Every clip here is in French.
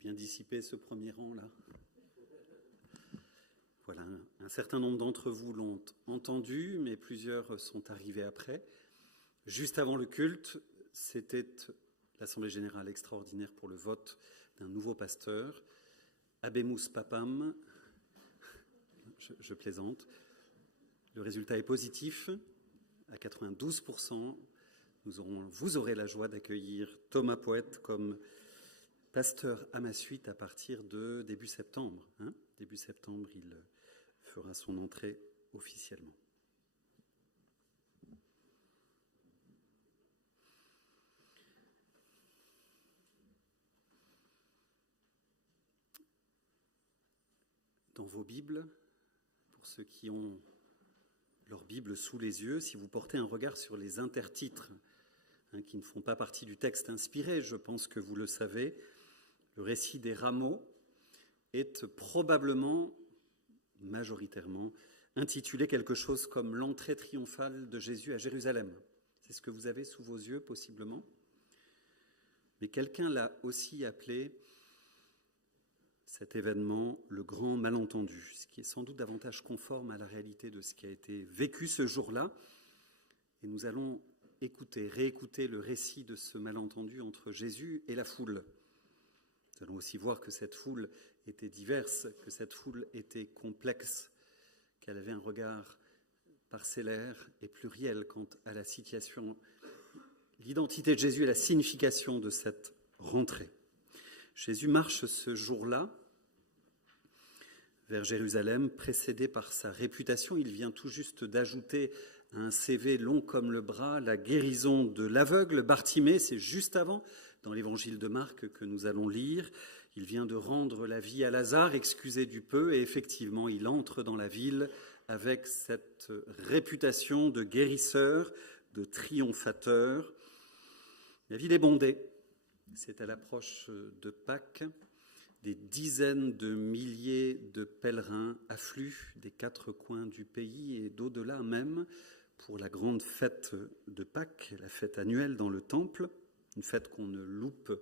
bien dissipé ce premier rang-là. Voilà, un certain nombre d'entre vous l'ont entendu, mais plusieurs sont arrivés après. Juste avant le culte, c'était l'Assemblée générale extraordinaire pour le vote d'un nouveau pasteur, Habemus Papam. Je plaisante. Le résultat est positif, à 92%. Vous aurez la joie d'accueillir Thomas Poète comme pasteur à ma suite à partir de début septembre. Début septembre, il fera son entrée officiellement. Dans vos Bibles, pour ceux qui ont leur Bible sous les yeux, si vous portez un regard sur les intertitres qui ne font pas partie du texte inspiré, je pense que vous le savez, le récit des rameaux est probablement, majoritairement, intitulé quelque chose comme l'entrée triomphale de Jésus à Jérusalem. C'est ce que vous avez sous vos yeux, possiblement. Mais quelqu'un l'a aussi appelé, cet événement, le grand malentendu, ce qui est sans doute davantage conforme à la réalité de ce qui a été vécu ce jour-là. Et nous allons réécouter le récit de ce malentendu entre Jésus et la foule. Nous allons aussi voir que cette foule était diverse, que cette foule était complexe, qu'elle avait un regard parcellaire et pluriel quant à la situation, l'identité de Jésus et la signification de cette rentrée. Jésus marche ce jour-là vers Jérusalem, précédé par sa réputation. Il vient tout juste d'ajouter à un CV long comme le bras la guérison de l'aveugle Bartimée. C'est juste avant, dans l'évangile de Marc, que nous allons lire. Il vient de rendre la vie à Lazare, excusé du peu, et effectivement, il entre dans la ville avec cette réputation de guérisseur, de triomphateur. La ville est bondée. C'est à l'approche de Pâques. Des dizaines de milliers de pèlerins affluent des quatre coins du pays et d'au-delà même pour la grande fête de Pâques, la fête annuelle dans le temple, une fête qu'on ne loupe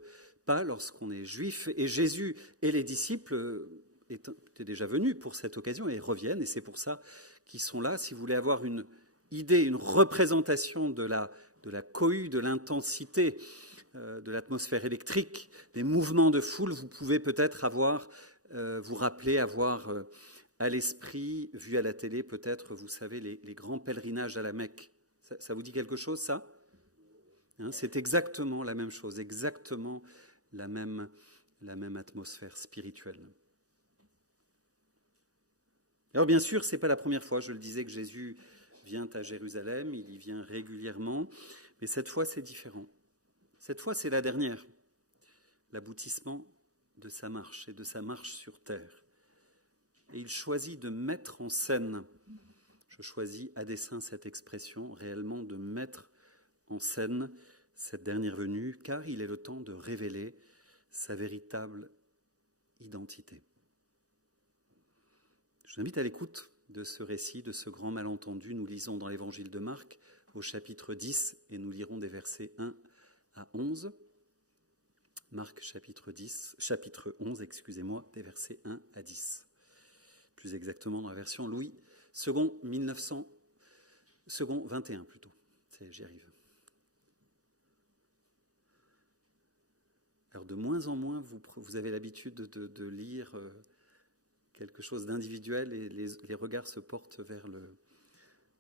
pas lorsqu'on est juif. Et Jésus et les disciples étaient déjà venus pour cette occasion et reviennent, et c'est pour ça qu'ils sont là. Si vous voulez avoir une idée, une représentation de la cohue, de l'intensité, de l'atmosphère électrique, des mouvements de foule, vous pouvez peut-être vous rappeler, avoir à l'esprit, vu à la télé peut-être, vous savez, les grands pèlerinages à la Mecque. Ça vous dit quelque chose, ça ? C'est exactement la même chose, exactement la même atmosphère spirituelle. Alors bien sûr, ce n'est pas la première fois, je le disais, que Jésus vient à Jérusalem, il y vient régulièrement, mais cette fois c'est différent. Cette fois, c'est la dernière, l'aboutissement de sa marche et de sa marche sur terre. Et il choisit de mettre en scène, je choisis à dessein cette expression, réellement de mettre en scène cette dernière venue, car il est le temps de révéler sa véritable identité. Je vous invite à l'écoute de ce récit, de ce grand malentendu. Nous lisons dans l'évangile de Marc au chapitre 10 et nous lirons des versets 1 à 11, Marc chapitre 11, des versets 1 à 10. Plus exactement dans la version Louis II, 21 plutôt. J'y arrive. Alors de moins en moins, vous avez l'habitude de lire quelque chose d'individuel et les regards se portent vers le...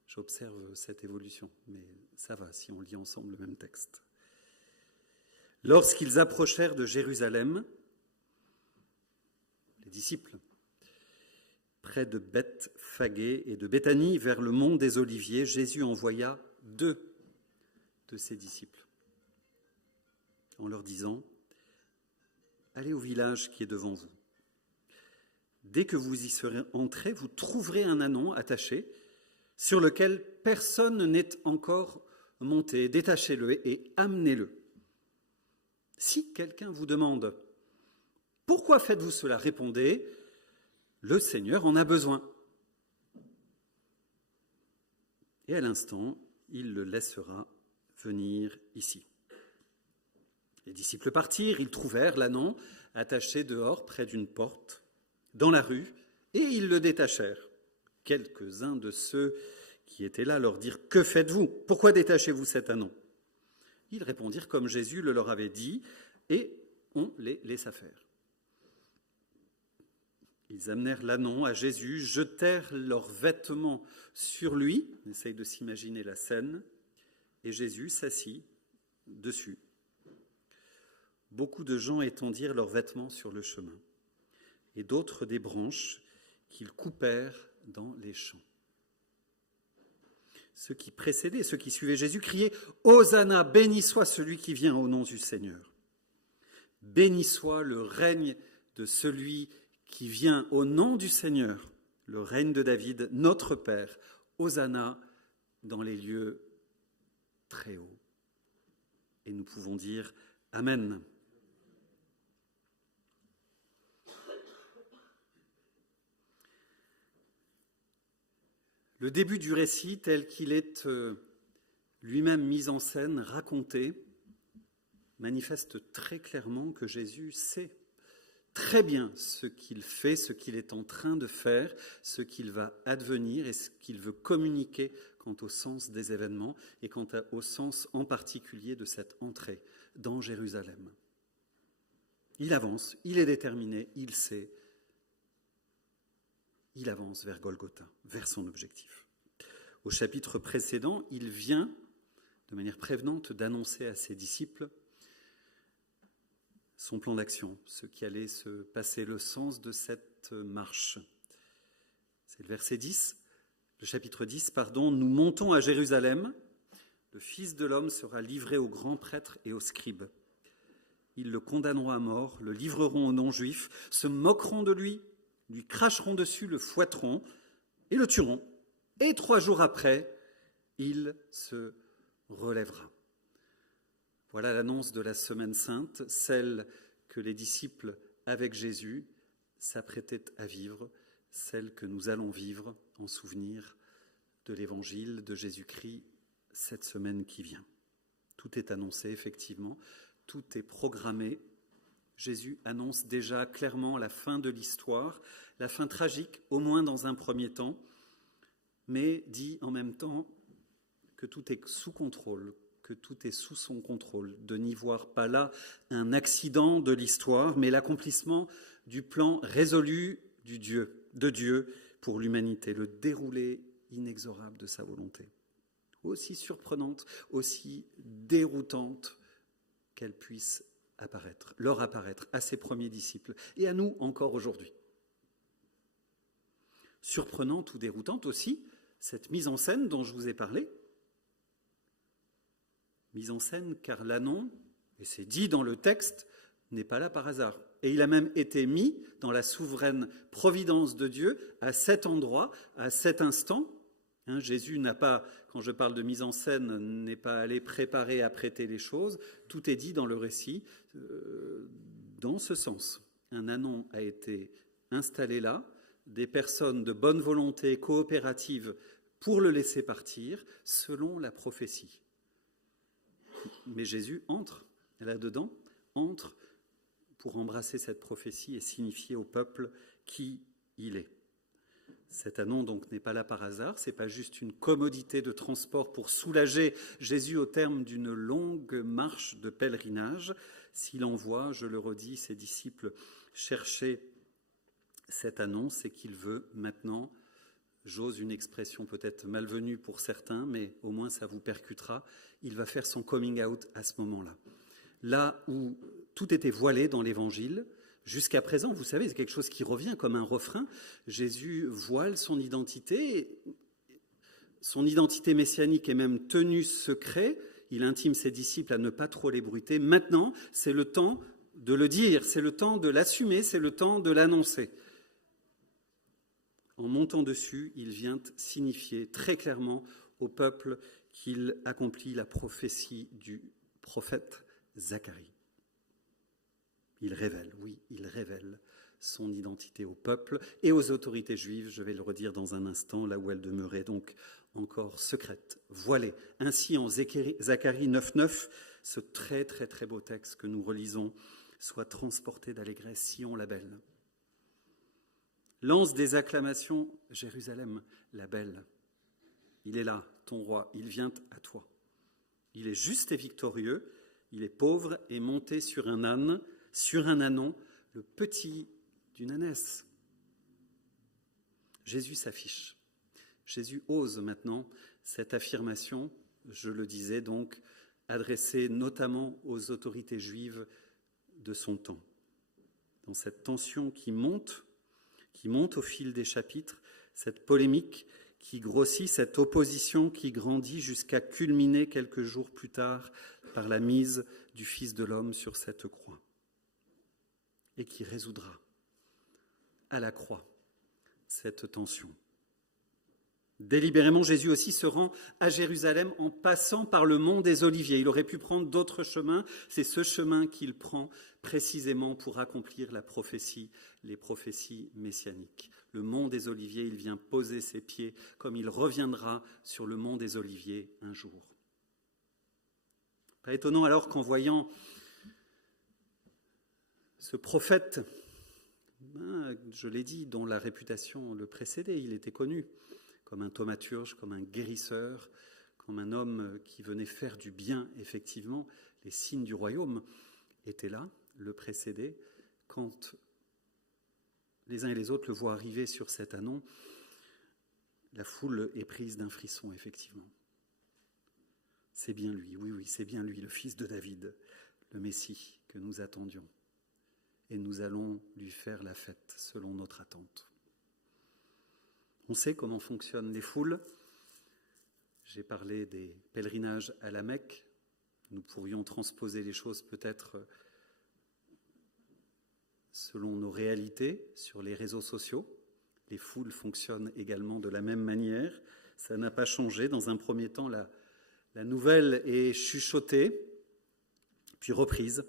J'observe cette évolution, mais ça va si on lit ensemble le même texte. Lorsqu'ils approchèrent de Jérusalem, les disciples, près de Bethphagée et de Béthanie, vers le mont des Oliviers, Jésus envoya 2 de ses disciples, en leur disant « Allez au village qui est devant vous. Dès que vous y serez entrés, vous trouverez un ânon attaché, sur lequel personne n'est encore monté. Détachez-le et amenez-le. Si quelqu'un vous demande « Pourquoi faites-vous cela ?» répondez « Le Seigneur en a besoin. » Et à l'instant, il le laissera venir ici. Les disciples partirent, ils trouvèrent l'ânon attaché dehors près d'une porte, dans la rue, et ils le détachèrent. Quelques-uns de ceux qui étaient là leur dirent « Que faites-vous ? Pourquoi détachez-vous cet ânon ?» Ils répondirent comme Jésus le leur avait dit, et on les laissa faire. Ils amenèrent l'ânon à Jésus, jetèrent leurs vêtements sur lui, on essaye de s'imaginer la scène, et Jésus s'assit dessus. Beaucoup de gens étendirent leurs vêtements sur le chemin, et d'autres des branches qu'ils coupèrent dans les champs. Ceux qui précédaient, ceux qui suivaient Jésus criaient « Hosanna, béni soit celui qui vient au nom du Seigneur. Béni soit le règne de celui qui vient au nom du Seigneur, le règne de David, notre Père. Hosanna dans les lieux très hauts. » Et nous pouvons dire « Amen ». Le début du récit, tel qu'il est lui-même mis en scène, raconté, manifeste très clairement que Jésus sait très bien ce qu'il fait, ce qu'il est en train de faire, ce qu'il va advenir et ce qu'il veut communiquer quant au sens des événements et quant au sens en particulier de cette entrée dans Jérusalem. Il avance, il est déterminé, il sait. Il avance vers Golgotha, vers son objectif. Au chapitre précédent, il vient, de manière prévenante, d'annoncer à ses disciples son plan d'action, ce qui allait se passer, le sens de cette marche. C'est le verset 10, le chapitre 10, pardon. « Nous montons à Jérusalem, le Fils de l'homme sera livré aux grands prêtres et aux scribes. Ils le condamneront à mort, le livreront aux non-juifs, se moqueront de lui, lui cracheront dessus, le fouetteront et le tueront. Et 3 jours après, il se relèvera. » Voilà l'annonce de la Semaine Sainte, celle que les disciples, avec Jésus, s'apprêtaient à vivre, celle que nous allons vivre en souvenir de l'Évangile de Jésus-Christ cette semaine qui vient. Tout est annoncé, effectivement, tout est programmé. Jésus annonce déjà clairement la fin de l'histoire, la fin tragique, au moins dans un premier temps, mais dit en même temps que tout est sous contrôle, que tout est sous son contrôle, de n'y voir pas là un accident de l'histoire, mais l'accomplissement du plan résolu de Dieu pour l'humanité, le déroulé inexorable de sa volonté. Aussi surprenante, aussi déroutante qu'elle puisse leur apparaître à ses premiers disciples et à nous encore aujourd'hui. Surprenante ou déroutante aussi, cette mise en scène dont je vous ai parlé. Mise en scène car l'ânon, et c'est dit dans le texte, n'est pas là par hasard. Et il a même été mis dans la souveraine providence de Dieu à cet endroit, à cet instant. Jésus n'a pas, quand je parle de mise en scène, n'est pas allé préparer, apprêter les choses. Tout est dit dans le récit dans ce sens. Un ânon a été installé là, des personnes de bonne volonté coopérative pour le laisser partir, selon la prophétie. Mais Jésus entre là-dedans, entre pour embrasser cette prophétie et signifier au peuple qui il est. Cet ânon donc n'est pas là par hasard, ce n'est pas juste une commodité de transport pour soulager Jésus au terme d'une longue marche de pèlerinage. S'il envoie, je le redis, ses disciples chercher cet ânon, c'est qu'il veut maintenant, j'ose une expression peut-être malvenue pour certains, mais au moins ça vous percutera, il va faire son coming out à ce moment-là. Là où tout était voilé dans l'Évangile, jusqu'à présent, vous savez, c'est quelque chose qui revient comme un refrain. Jésus voile son identité messianique est même tenue secret. Il intime ses disciples à ne pas trop l'ébruiter. Maintenant, c'est le temps de le dire, c'est le temps de l'assumer, c'est le temps de l'annoncer. En montant dessus, il vient signifier très clairement au peuple qu'il accomplit la prophétie du prophète Zacharie. Il révèle son identité au peuple et aux autorités juives, je vais le redire dans un instant, là où elle demeurait donc encore secrète, voilée. Ainsi, en Zacharie 9,9, ce très très très beau texte que nous relisons, soit transporté d'allégresse, Sion la belle. Lance des acclamations, Jérusalem la belle. Il est là, ton roi, il vient à toi. Il est juste et victorieux, il est pauvre et monté sur un âne, sur un ânon, le petit d'une ânesse. Jésus s'affiche. Jésus ose maintenant cette affirmation, je le disais donc, adressée notamment aux autorités juives de son temps. Dans cette tension qui monte au fil des chapitres, cette polémique qui grossit, cette opposition qui grandit jusqu'à culminer quelques jours plus tard par la mise du Fils de l'homme sur cette croix et qui résoudra à la croix cette tension. Délibérément, Jésus aussi se rend à Jérusalem en passant par le mont des Oliviers. Il aurait pu prendre d'autres chemins. C'est ce chemin qu'il prend précisément pour accomplir les prophéties messianiques. Le mont des Oliviers, il vient poser ses pieds comme il reviendra sur le mont des Oliviers un jour. Pas étonnant alors qu'en voyant ce prophète, je l'ai dit, dont la réputation le précédait, il était connu comme un thaumaturge, comme un guérisseur, comme un homme qui venait faire du bien, effectivement. Les signes du royaume étaient là, le précédaient. Quand les uns et les autres le voient arriver sur cet ânon, la foule est prise d'un frisson, effectivement. C'est bien lui, oui, c'est bien lui, le fils de David, le Messie que nous attendions. Et nous allons lui faire la fête selon notre attente. On sait comment fonctionnent les foules. J'ai parlé des pèlerinages à la Mecque. Nous pourrions transposer les choses peut-être selon nos réalités sur les réseaux sociaux. Les foules fonctionnent également de la même manière. Ça n'a pas changé. Dans un premier temps, la nouvelle est chuchotée, puis reprise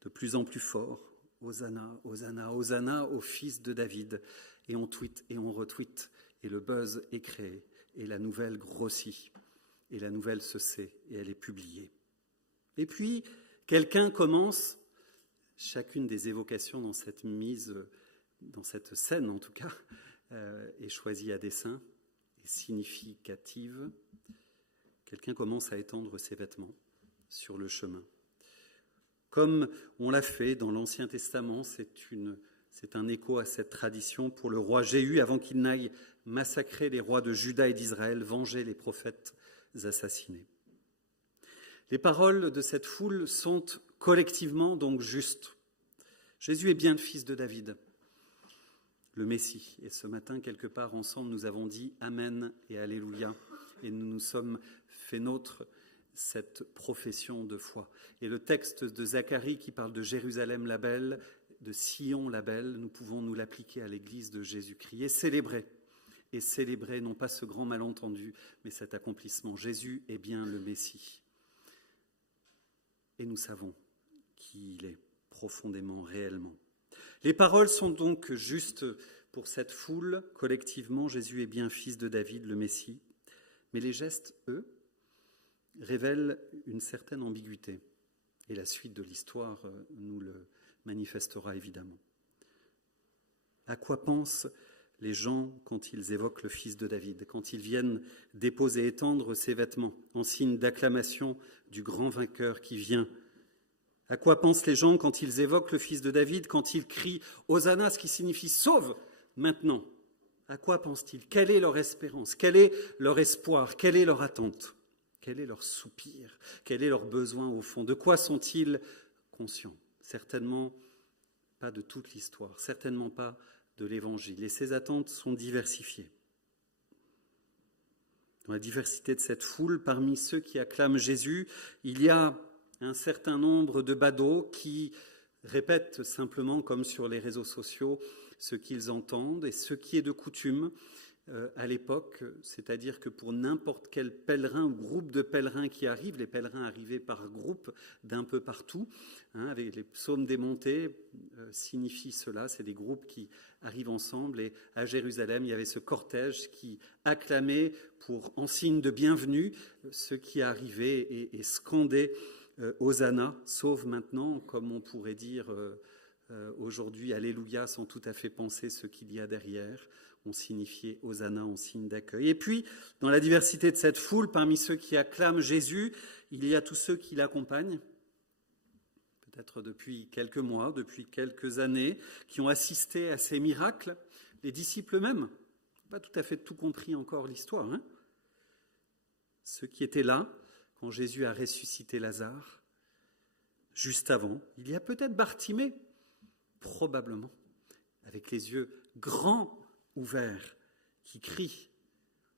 de plus en plus fort. Hosanna, Hosanna, Hosanna au fils de David. Et on tweet et on retweet. Et le buzz est créé. Et la nouvelle grossit. Et la nouvelle se sait. Et elle est publiée. Et puis, quelqu'un commence, chacune des évocations dans cette scène en tout cas, est choisie à dessein, est significative. Quelqu'un commence à étendre ses vêtements sur le chemin. Comme on l'a fait dans l'Ancien Testament, c'est un écho à cette tradition pour le roi Jéhu, avant qu'il n'aille massacrer les rois de Juda et d'Israël, venger les prophètes assassinés. Les paroles de cette foule sont collectivement donc justes. Jésus est bien le fils de David, le Messie. Et ce matin, quelque part ensemble, nous avons dit Amen et Alléluia. Et nous nous sommes fait nôtre cette profession de foi. Et le texte de Zacharie qui parle de Jérusalem la belle, de Sion la belle, nous pouvons nous l'appliquer à l'église de Jésus-Christ et célébrer non pas ce grand malentendu, mais cet accomplissement. Jésus est bien le Messie. Et nous savons qui il est profondément, réellement. Les paroles sont donc justes pour cette foule. Collectivement, Jésus est bien fils de David, le Messie. Mais les gestes, eux, révèlent une certaine ambiguïté. Et la suite de l'histoire nous le manifestera évidemment. À quoi pensent les gens quand ils évoquent le fils de David, quand ils viennent déposer et étendre ses vêtements en signe d'acclamation du grand vainqueur qui vient? À quoi pensent les gens quand ils évoquent le fils de David, quand ils crient « Hosanna », ce qui signifie « sauve maintenant ». À quoi pensent-ils? Quelle est leur espérance? Quel est leur espoir? Quelle est leur attente? Quel est leur soupir? Quel est leur besoin au fond? De quoi sont-ils conscients? Certainement pas de toute l'histoire, certainement pas de l'Évangile. Et ces attentes sont diversifiées. Dans la diversité de cette foule, parmi ceux qui acclament Jésus, il y a un certain nombre de badauds qui répètent simplement, comme sur les réseaux sociaux, ce qu'ils entendent et ce qui est de coutume, à l'époque, c'est-à-dire que pour n'importe quel pèlerin ou groupe de pèlerins qui arrivent, les pèlerins arrivaient par groupe d'un peu partout, avec les psaumes démontés, signifie cela, c'est des groupes qui arrivent ensemble, et à Jérusalem, il y avait ce cortège qui acclamait en signe de bienvenue ceux qui arrivaient et scandaient Hosanna, sauve maintenant, comme on pourrait dire aujourd'hui Alléluia, sans tout à fait penser ce qu'il y a derrière. On signifiait Hosanna en signe d'accueil. Et puis, dans la diversité de cette foule, parmi ceux qui acclament Jésus, il y a tous ceux qui l'accompagnent, peut-être depuis quelques mois, depuis quelques années, qui ont assisté à ces miracles. Les disciples eux-mêmes, pas tout à fait tout compris encore l'histoire. Ceux qui étaient là, quand Jésus a ressuscité Lazare, juste avant, il y a peut-être Bartimée, probablement, avec les yeux grands ouverts, qui crie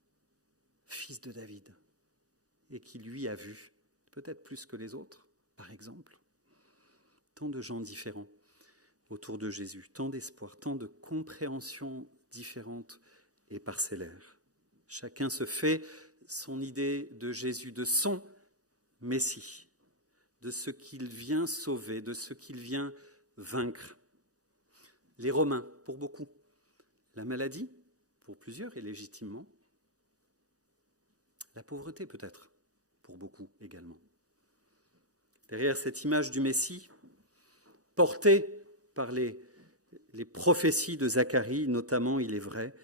« Fils de David » et qui lui a vu, peut-être plus que les autres, par exemple. Tant de gens différents autour de Jésus, tant d'espoir, tant de compréhensions différentes et parcellaires. Chacun se fait son idée de Jésus, de son Messie, de ce qu'il vient sauver, de ce qu'il vient vaincre. Les Romains, pour beaucoup. La maladie, pour plusieurs et légitimement. La pauvreté, peut-être, pour beaucoup également. Derrière cette image du Messie, portée par les prophéties de Zacharie, notamment, il est vrai,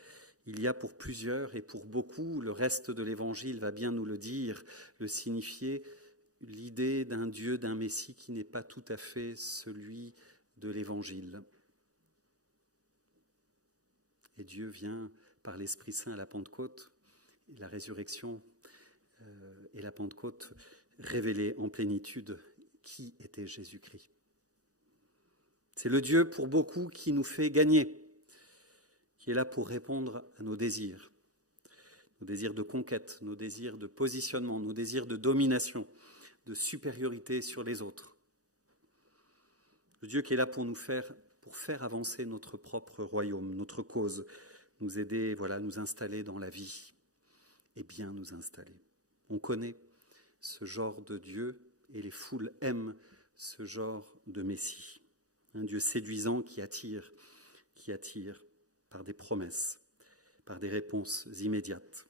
il y a pour plusieurs et pour beaucoup, le reste de l'Évangile va bien nous le dire, le signifier, l'idée d'un Dieu, d'un Messie qui n'est pas tout à fait celui de l'Évangile. Et Dieu vient par l'Esprit Saint à la Pentecôte, la résurrection et la Pentecôte révéler en plénitude qui était Jésus-Christ. C'est le Dieu pour beaucoup qui nous fait gagner, qui est là pour répondre à nos désirs de conquête, nos désirs de positionnement, nos désirs de domination, de supériorité sur les autres. Le Dieu qui est là pour faire avancer notre propre royaume, notre cause, nous aider, nous installer dans la vie et bien nous installer. On connaît ce genre de Dieu et les foules aiment ce genre de Messie. Un Dieu séduisant qui attire par des promesses, par des réponses immédiates.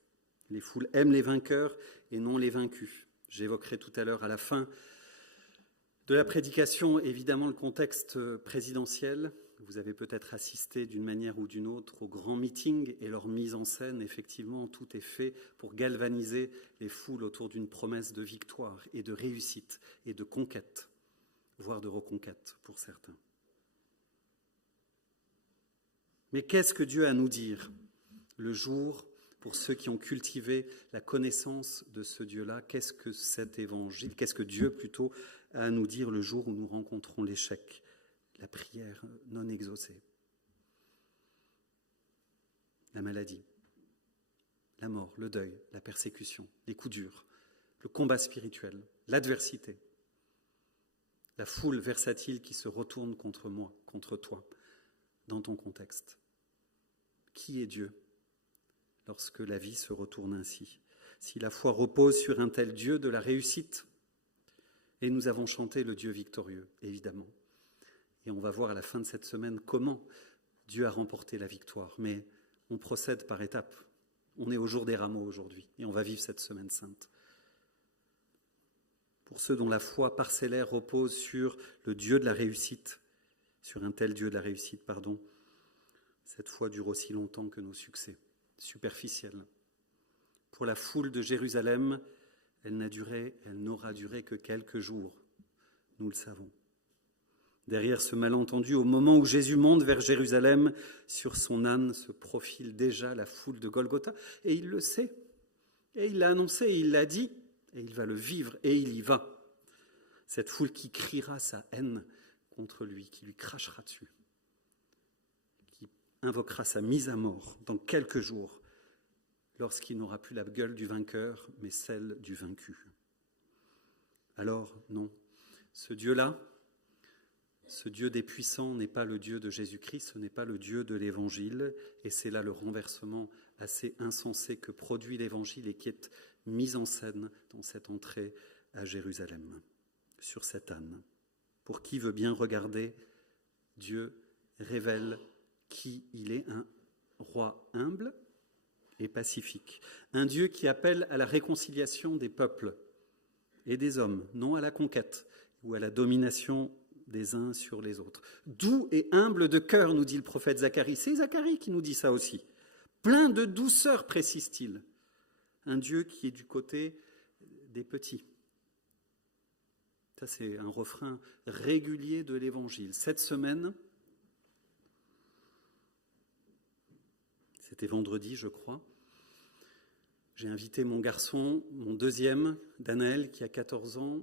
Les foules aiment les vainqueurs et non les vaincus. J'évoquerai tout à l'heure à la fin de la prédication, évidemment, le contexte présidentiel. Vous avez peut-être assisté d'une manière ou d'une autre aux grands meetings et leur mise en scène. Effectivement, tout est fait pour galvaniser les foules autour d'une promesse de victoire et de réussite et de conquête, voire de reconquête pour certains. Mais qu'est-ce que Dieu a à nous dire le jour, pour ceux qui ont cultivé la connaissance de ce Dieu-là, qu'est-ce que cet évangile, qu'est-ce que Dieu plutôt a à nous dire le jour où nous rencontrons l'échec, la prière non exaucée, la maladie, la mort, le deuil, la persécution, les coups durs, le combat spirituel, l'adversité, la foule versatile qui se retourne contre moi, contre toi, dans ton contexte. Qui est Dieu lorsque la vie se retourne ainsi? Si la foi repose sur un tel Dieu de la réussite, et nous avons chanté le Dieu victorieux, évidemment. Et on va voir à la fin de cette semaine comment Dieu a remporté la victoire. Mais on procède par étapes. On est au jour des rameaux aujourd'hui et on va vivre cette semaine sainte. Pour ceux dont la foi parcellaire repose sur le Dieu de la réussite, sur un tel Dieu de la réussite, cette foi dure aussi longtemps que nos succès, superficiels. Pour la foule de Jérusalem, elle n'aura duré que quelques jours, nous le savons. Derrière ce malentendu, au moment où Jésus monte vers Jérusalem, sur son âne se profile déjà la foule de Golgotha, et il le sait, et il l'a annoncé, et il l'a dit, et il va le vivre, et il y va. Cette foule qui criera sa haine contre lui, qui lui crachera dessus, qui invoquera sa mise à mort dans quelques jours, lorsqu'il n'aura plus la gueule du vainqueur, mais celle du vaincu. Alors, non, ce Dieu-là, ce Dieu des puissants n'est pas le Dieu de Jésus-Christ, ce n'est pas le Dieu de l'Évangile, et c'est là le renversement assez insensée que produit l'Évangile et qui est mise en scène dans cette entrée à Jérusalem, sur cet âne. Pour qui veut bien regarder, Dieu révèle qui il est, un roi humble et pacifique. Un Dieu qui appelle à la réconciliation des peuples et des hommes, non à la conquête ou à la domination des uns sur les autres. Doux et humble de cœur, nous dit le prophète Zacharie. C'est Zacharie qui nous dit ça aussi. Plein de douceur, précise-t-il. Un Dieu qui est du côté des petits. Ça, c'est un refrain régulier de l'Évangile. Cette semaine, c'était vendredi, je crois, j'ai invité mon garçon, mon deuxième, Danaël, qui a 14 ans,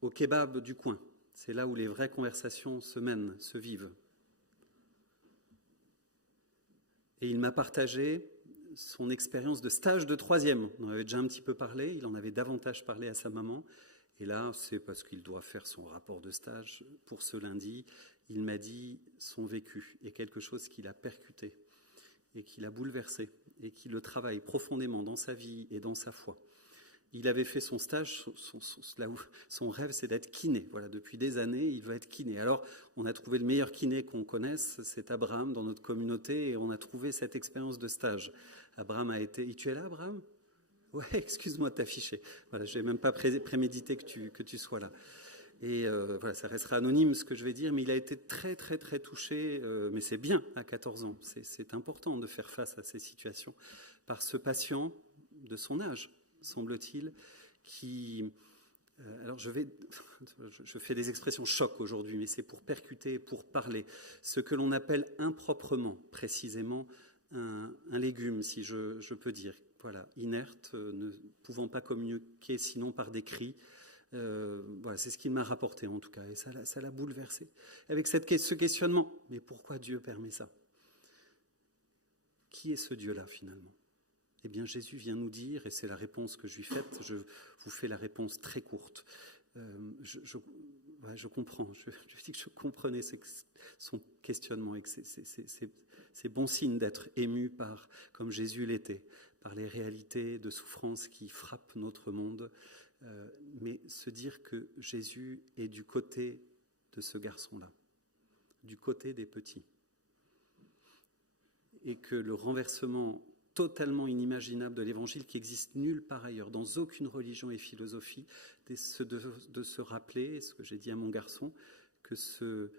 au kebab du coin. C'est là où les vraies conversations se mènent, se vivent. Et il m'a partagé son expérience de stage de 3e. On en avait déjà un petit peu parlé, il en avait davantage parlé à sa maman. Et là, c'est parce qu'il doit faire son rapport de stage pour ce lundi. Il m'a dit son vécu et quelque chose qui l'a percuté et qui l'a bouleversé et qui le travaille profondément dans sa vie et dans sa foi. Il avait fait son stage, son rêve c'est d'être kiné. Voilà, depuis des années, il veut être kiné. Alors, on a trouvé le meilleur kiné qu'on connaisse, c'est Abraham dans notre communauté, et on a trouvé cette expérience de stage. Abraham a été... Tu es là, Abraham ? Ouais, excuse-moi de t'afficher. Voilà, je n'ai même pas prémédité que tu sois là. Et voilà, ça restera anonyme ce que je vais dire, mais il a été très, très, très touché, mais c'est bien à 14 ans. C'est important de faire face à ces situations par ce patient de son âge, semble-t-il, qui... alors je fais des expressions choc aujourd'hui, mais c'est pour percuter, pour parler. Ce que l'on appelle improprement, précisément, un légume, si je peux dire. Voilà, inerte, ne pouvant pas communiquer sinon par des cris. Voilà, c'est ce qu'il m'a rapporté en tout cas, et ça l'a bouleversé. Avec ce questionnement, mais pourquoi Dieu permet ça ? Qui est ce Dieu-là finalement ? Eh bien, Jésus vient nous dire, et c'est la réponse que je lui fais, je vous fais la réponse très courte. Je comprends, je dis que je comprenais son questionnement et que c'est bon signe d'être ému par, comme Jésus l'était, par les réalités de souffrance qui frappent notre monde, mais se dire que Jésus est du côté de ce garçon-là, du côté des petits, et que le renversement totalement inimaginable de l'Évangile qui existe nulle part ailleurs, dans aucune religion et philosophie, de se rappeler, ce que j'ai dit à mon garçon, que ce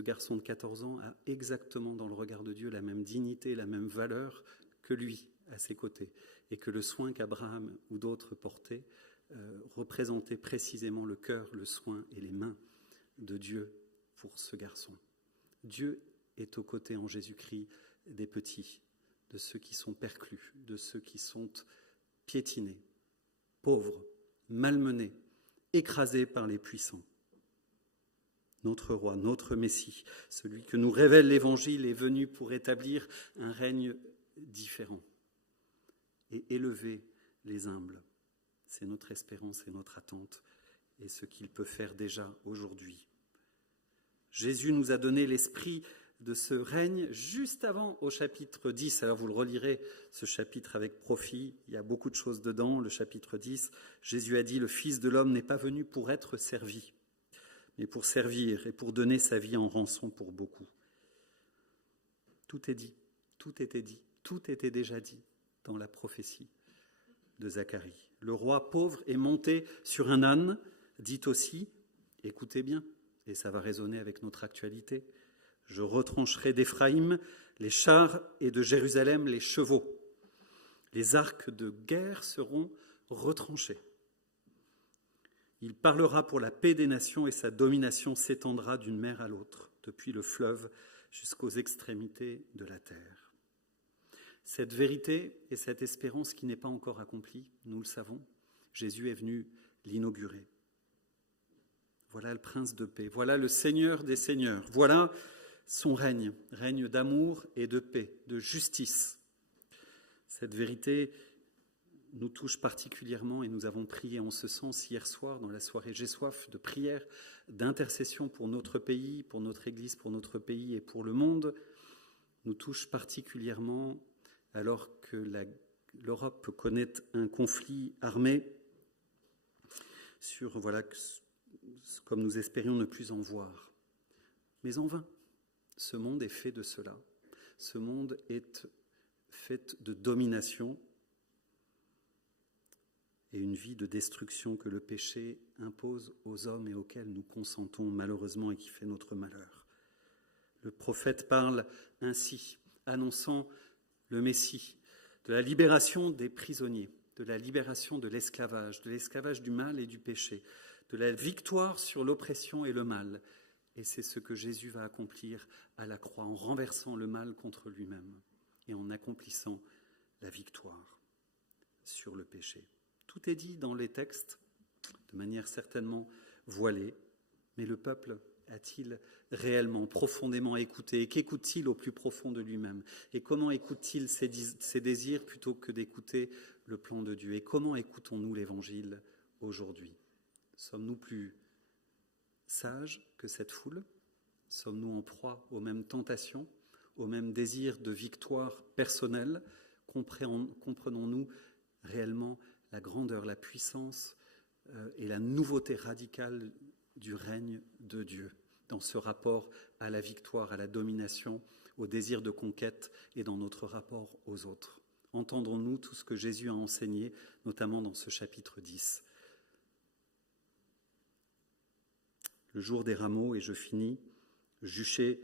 garçon de 14 ans a exactement dans le regard de Dieu la même dignité, la même valeur que lui à ses côtés, et que le soin qu'Abraham ou d'autres portaient représentait précisément le cœur, le soin et les mains de Dieu pour ce garçon. Dieu est aux côtés en Jésus-Christ des petits, de ceux qui sont perclus, de ceux qui sont piétinés, pauvres, malmenés, écrasés par les puissants. Notre roi, notre Messie, celui que nous révèle l'Évangile, est venu pour établir un règne différent et élever les humbles. C'est notre espérance et notre attente et ce qu'il peut faire déjà aujourd'hui. Jésus nous a donné l'esprit de ce règne juste avant au chapitre 10. Alors vous le relirez, ce chapitre avec profit, il y a beaucoup de choses dedans. Le chapitre 10, Jésus a dit « Le Fils de l'homme n'est pas venu pour être servi, mais pour servir et pour donner sa vie en rançon pour beaucoup. » Tout est dit, tout était dit, tout était déjà dit dans la prophétie de Zacharie. Le roi pauvre est monté sur un âne, dit aussi, écoutez bien, et ça va résonner avec notre actualité, « Je retrancherai d'Éphraïm les chars et de Jérusalem les chevaux. Les arcs de guerre seront retranchés. Il parlera pour la paix des nations et sa domination s'étendra d'une mer à l'autre, depuis le fleuve jusqu'aux extrémités de la terre. » Cette vérité et cette espérance qui n'est pas encore accomplie, nous le savons, Jésus est venu l'inaugurer. Voilà le prince de paix, voilà le Seigneur des seigneurs, voilà son règne, règne d'amour et de paix, de justice. Cette vérité nous touche particulièrement et nous avons prié en ce sens hier soir dans la soirée J'ai soif de prière, d'intercession pour notre pays, pour notre Église, pour notre pays et pour le monde, nous touche particulièrement alors que l'Europe connaît un conflit armé sur, comme nous espérions ne plus en voir. Mais en vain, ce monde est fait de cela. Ce monde est fait de domination et une vie de destruction que le péché impose aux hommes et auxquels nous consentons malheureusement et qui fait notre malheur. Le prophète parle ainsi, annonçant le Messie, de la libération des prisonniers, de la libération de l'esclavage du mal et du péché, de la victoire sur l'oppression et le mal. Et c'est ce que Jésus va accomplir à la croix, en renversant le mal contre lui-même et en accomplissant la victoire sur le péché. Tout est dit dans les textes, de manière certainement voilée, mais le peuple a-t-il réellement, profondément écouté? Et qu'écoute-t-il au plus profond de lui-même? Et comment écoute-t-il ses désirs plutôt que d'écouter le plan de Dieu? Et comment écoutons-nous l'Évangile aujourd'hui? Sommes-nous plus sages que cette foule? Sommes-nous en proie aux mêmes tentations, aux mêmes désirs de victoire personnelle? Comprenons-nous réellement la grandeur, la puissance et la nouveauté radicale du règne de Dieu dans ce rapport à la victoire, à la domination, au désir de conquête et dans notre rapport aux autres? Entendrons-nous tout ce que Jésus a enseigné, notamment dans ce chapitre 10? Le jour des rameaux, et je finis, juché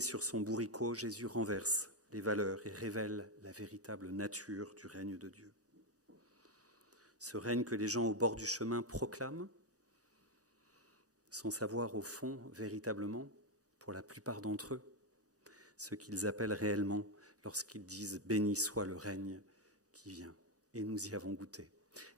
sur son bourricot, Jésus renverse les valeurs et révèle la véritable nature du règne de Dieu. Ce règne que les gens au bord du chemin proclament, sans savoir au fond, véritablement, pour la plupart d'entre eux, ce qu'ils appellent réellement lorsqu'ils disent « Béni soit le règne qui vient ». Et nous y avons goûté.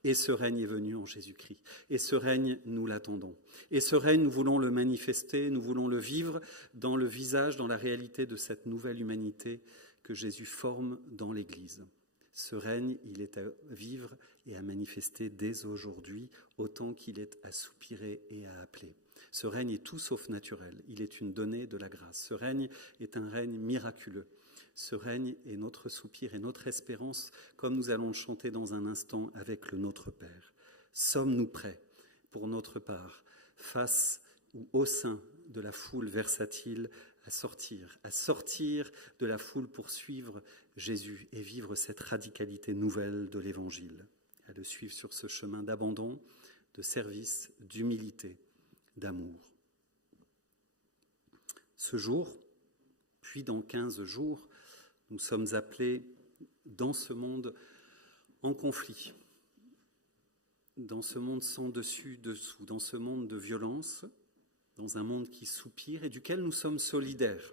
Et ce règne est venu en Jésus-Christ. Et ce règne, nous l'attendons. Et ce règne, nous voulons le manifester, nous voulons le vivre dans le visage, dans la réalité de cette nouvelle humanité que Jésus forme dans l'Église. Ce règne, il est à vivre et à manifester dès aujourd'hui, autant qu'il est à soupirer et à appeler. Ce règne est tout sauf naturel, il est une donnée de la grâce. Ce règne est un règne miraculeux. Ce règne est notre soupir et notre espérance, comme nous allons le chanter dans un instant avec le Notre Père. Sommes-nous prêts, pour notre part, face ou au sein de la foule versatile, à sortir de la foule pour suivre Jésus et vivre cette radicalité nouvelle de l'Évangile, à le suivre sur ce chemin d'abandon, de service, d'humilité, d'amour. Ce jour, puis dans 15 jours, nous sommes appelés dans ce monde en conflit, dans ce monde sans dessus-dessous, dans ce monde de violence, dans un monde qui soupire et duquel nous sommes solidaires,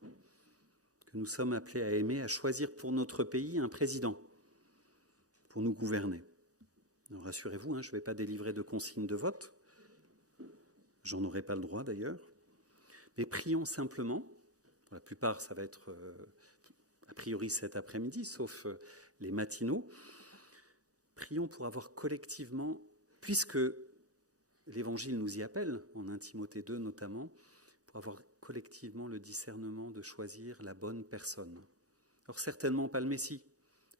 que nous sommes appelés à aimer, à choisir pour notre pays un président pour nous gouverner. Alors, rassurez-vous, je ne vais pas délivrer de consignes de vote, j'en aurai pas le droit d'ailleurs, mais prions simplement. Pour la plupart, ça va être a priori cet après-midi, sauf les matinaux. Prions pour avoir collectivement, puisque l'Évangile nous y appelle, en 1 Timothée 2 notamment, pour avoir collectivement le discernement de choisir la bonne personne. Alors certainement pas le Messie,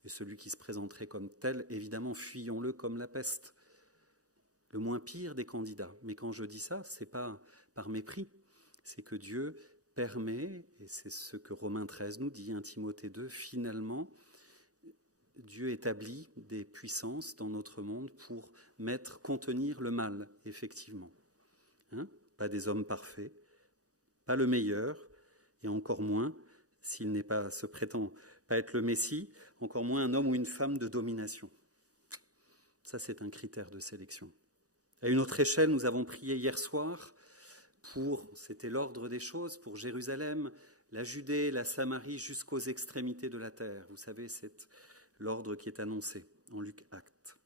et celui qui se présenterait comme tel, évidemment, fuyons-le comme la peste. Le moins pire des candidats. Mais quand je dis ça, c'est pas par mépris, c'est que Dieu permet, et c'est ce que Romains 13 nous dit, 1 Timothée 2, finalement, Dieu établit des puissances dans notre monde pour contenir le mal, effectivement. Pas des hommes parfaits, pas le meilleur, et encore moins, s'il n'est pas, se prétend pas être le Messie, encore moins un homme ou une femme de domination. Ça, c'est un critère de sélection. À une autre échelle, nous avons prié hier soir c'était l'ordre des choses, pour Jérusalem, la Judée, la Samarie, jusqu'aux extrémités de la terre. Vous savez, c'est l'ordre qui est annoncé en Luc Actes.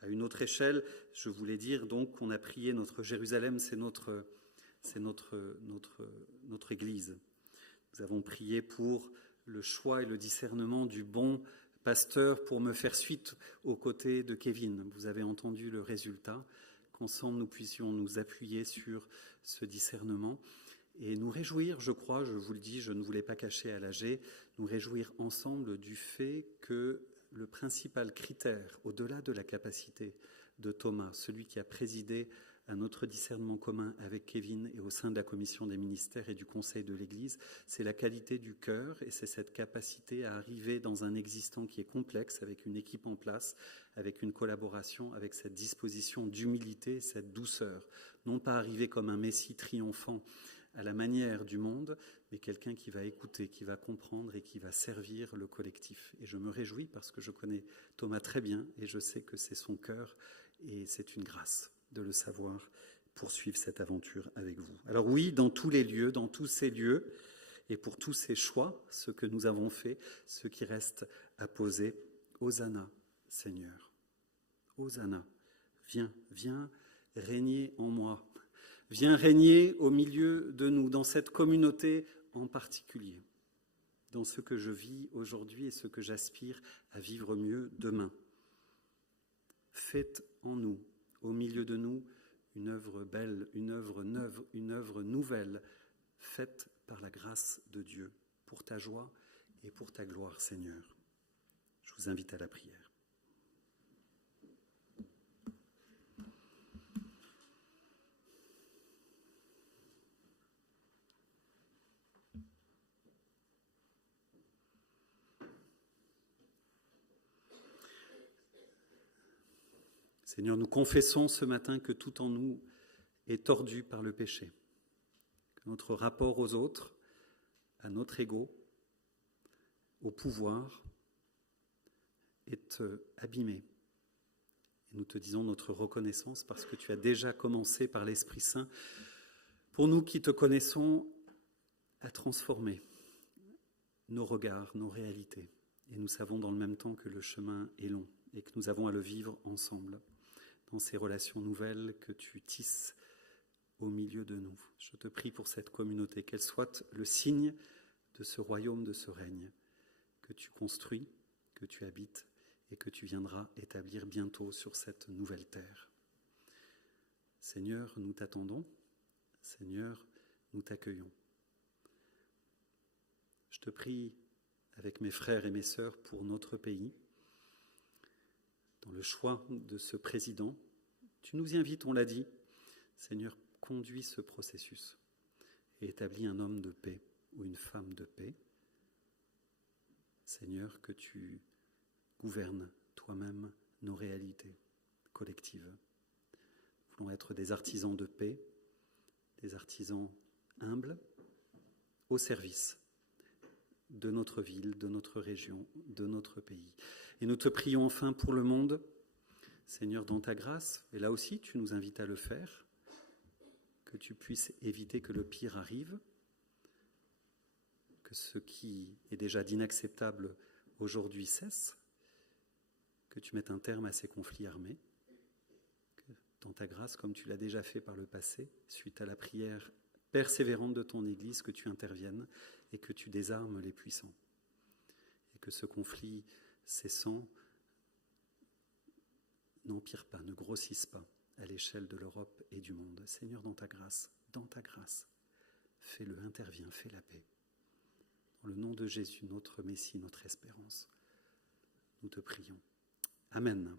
À une autre échelle, je voulais dire donc qu'on a prié notre Jérusalem, c'est notre Église. Nous avons prié pour le choix et le discernement du bon pasteur pour me faire suite aux côtés de Kevin. Vous avez entendu le résultat, qu'ensemble nous puissions nous appuyer sur ce discernement et nous réjouir, je crois, je vous le dis, je ne voulais pas cacher à l'AG, nous réjouir ensemble du fait que le principal critère, au-delà de la capacité de Thomas, celui qui a présidé à notre discernement commun avec Kevin et au sein de la commission des ministères et du conseil de l'Église, c'est la qualité du cœur et c'est cette capacité à arriver dans un existant qui est complexe, avec une équipe en place, avec une collaboration, avec cette disposition d'humilité, cette douceur. Non pas arriver comme un messie triomphant à la manière du monde, mais quelqu'un qui va écouter, qui va comprendre et qui va servir le collectif. Et je me réjouis parce que je connais Thomas très bien et je sais que c'est son cœur et c'est une grâce de le savoir, poursuivre cette aventure avec vous. Alors oui, dans tous les lieux, dans tous ces lieux, et pour tous ces choix, ce que nous avons fait, ce qui reste à poser, Hosanna, Seigneur. Hosanna, viens régner en moi. Viens régner au milieu de nous, dans cette communauté en particulier, dans ce que je vis aujourd'hui et ce que j'aspire à vivre mieux demain. Faites en nous, au milieu de nous, une œuvre belle, une œuvre neuve, une œuvre nouvelle, faite par la grâce de Dieu, pour ta joie et pour ta gloire, Seigneur. Je vous invite à la prière. Seigneur, nous confessons ce matin que tout en nous est tordu par le péché, que notre rapport aux autres, à notre ego, au pouvoir, est abîmé. Et nous te disons notre reconnaissance parce que tu as déjà commencé par l'Esprit Saint, pour nous qui te connaissons, à transformer nos regards, nos réalités. Et nous savons dans le même temps que le chemin est long et que nous avons à le vivre ensemble, dans ces relations nouvelles que tu tisses au milieu de nous. Je te prie pour cette communauté, qu'elle soit le signe de ce royaume, de ce règne que tu construis, que tu habites et que tu viendras établir bientôt sur cette nouvelle terre. Seigneur, nous t'attendons. Seigneur, nous t'accueillons. Je te prie avec mes frères et mes sœurs pour notre pays, dans le choix de ce président. Tu nous y invites, on l'a dit. Seigneur, conduis ce processus et établis un homme de paix ou une femme de paix. Seigneur, que tu gouvernes toi-même nos réalités collectives. Nous voulons être des artisans de paix, des artisans humbles, au service de notre ville, de notre région, de notre pays. Et nous te prions enfin pour le monde, Seigneur, dans ta grâce, et là aussi tu nous invites à le faire, que tu puisses éviter que le pire arrive, que ce qui est déjà d'inacceptable aujourd'hui cesse, que tu mettes un terme à ces conflits armés, que dans ta grâce, comme tu l'as déjà fait par le passé, suite à la prière persévérante de ton Église, que tu interviennes et que tu désarmes les puissants. Et que ce conflit cessant n'empire pas, ne grossisse pas à l'échelle de l'Europe et du monde. Seigneur, dans ta grâce, fais-le, interviens, fais la paix. Dans le nom de Jésus, notre Messie, notre espérance, nous te prions. Amen.